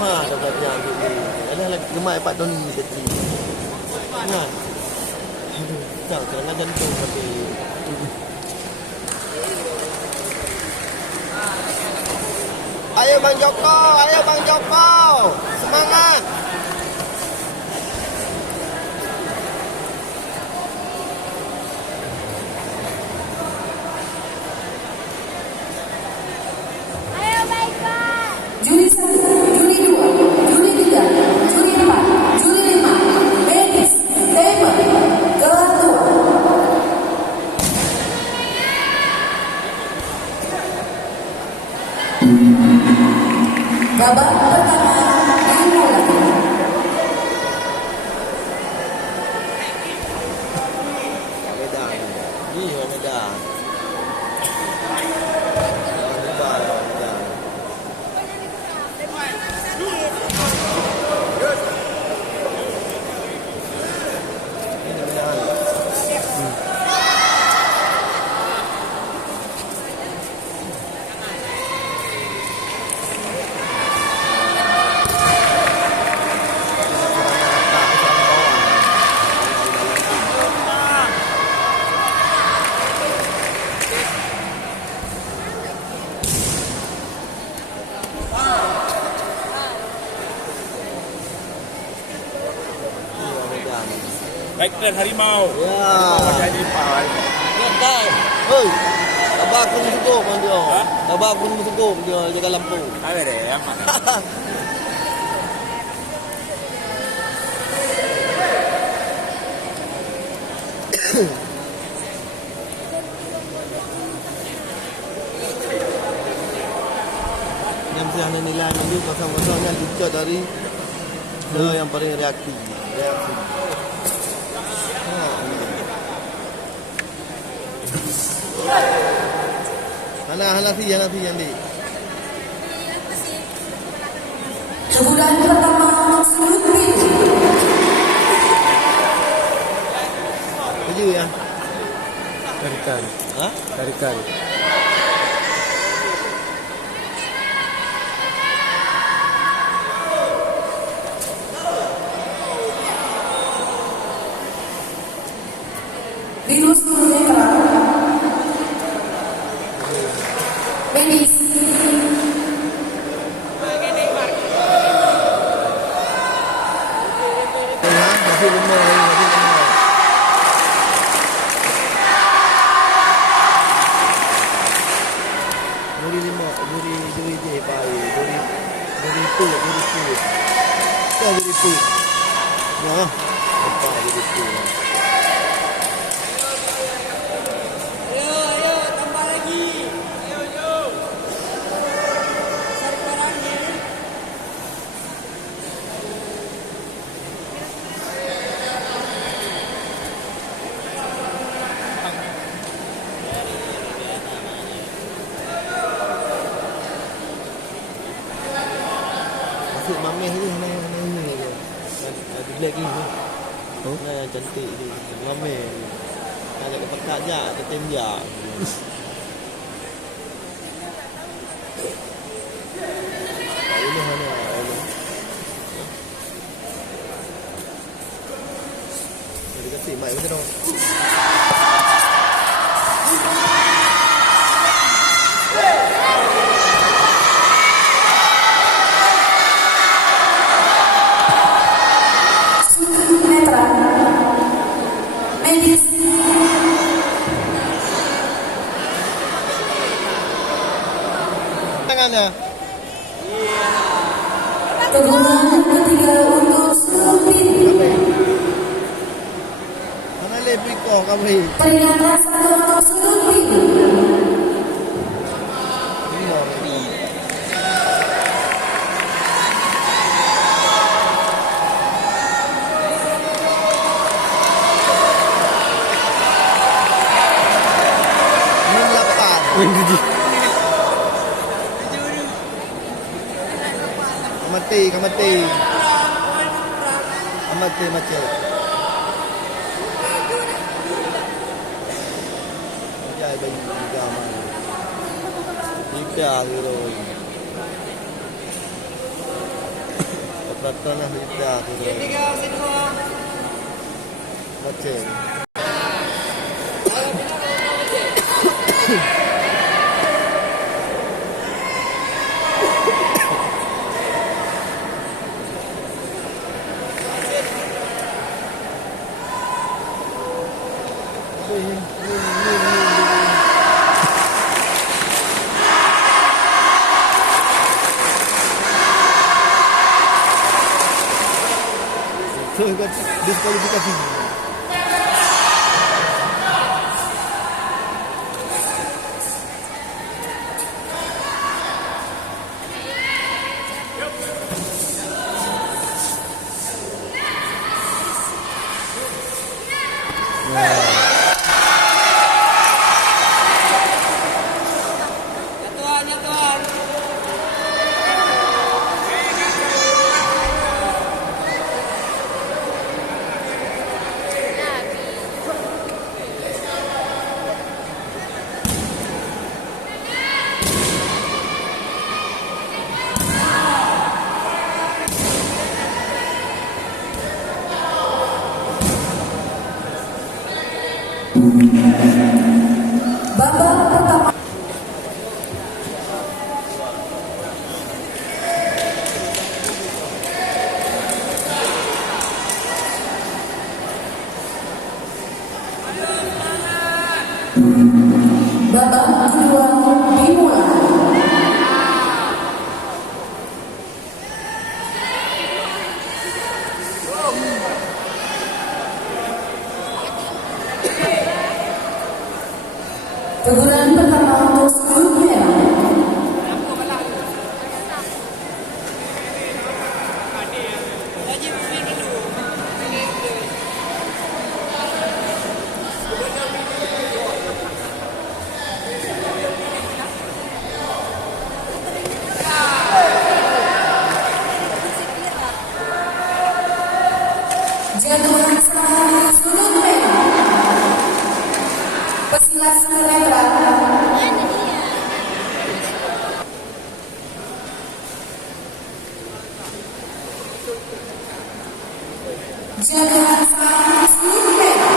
Mana dah belajar ambil ni. Alah lagi gemar dapat tahun ni tadi. Kan? Aduh, tak jangan jantung tapi. Ayo Bang Joko. Semangat. Juli 1, Juli 2, Juli 3, Juli 4, Juli 5, Medis, tema, ketua. Babak pertama dimulai. Medan. Ni Medan. Baiklah harimau. Ya. Jadi pal. Ya dah. Hei. Abang aku masuk dia. Abang aku masuk dia jaga lampu. Ada deh yang mana? Yang saya nilai minggu kosong-kosong yang dicat dari yang paling reaktif. Hanafi yang ni. Sebulan pertama untuk seluruh tim. Tuju ya. Tarikan. Ha? Tarikan. Virus netral. Medis. Masih lima lagi. Duri je baik. Duri tu. Kau duri tu. Nah, apa duri tu? Mameh je mana ni je. Ada black ni. Oh, nah cantik je. Mameh. Ada kepekat je, ada temja. Ini mana? Jadi kasih mai macam tu. Tangannya. Kegunaan ketiga untuk seluruh tim. Mana lebih kau kami? Peringatan satu untuk seluruh tim. Kamati. Macam. Jai bayi gambar. Kita gitu. Tanah lidah tu. Macam. Diskualifikasi. Babak pertama. Babak kedua dimulai. Teguran pertama untuk Sudut Merah. Jatuhan serangan Sudut Merah. Pesilat Netra. Jatuhan serangan Sudut Merah.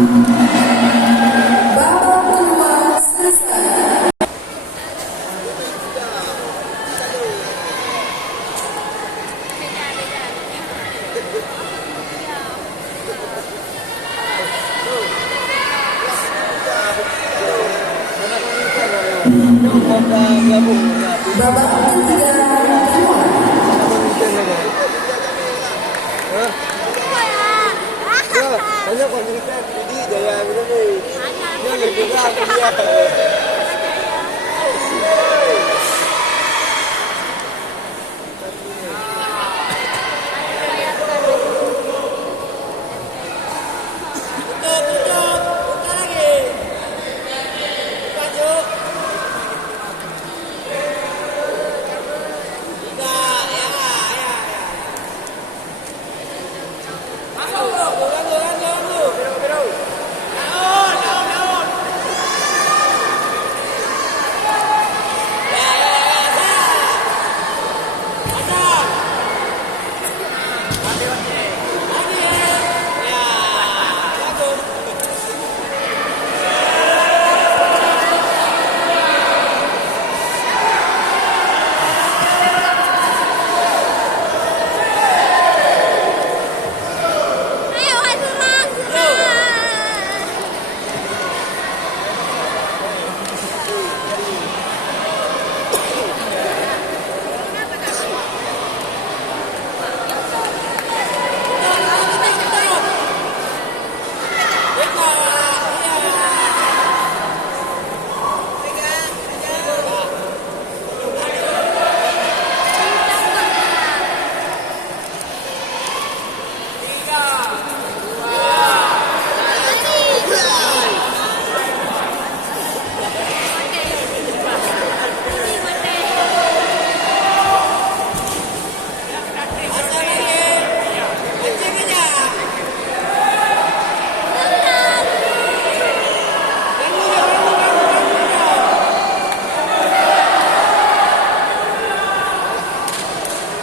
Babak kedua selesai. Babak ketiga dimulai. Hanya komunitas jadi daya benar nih. Dia lebih juga dia.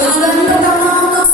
Kejuaraan pertama untuk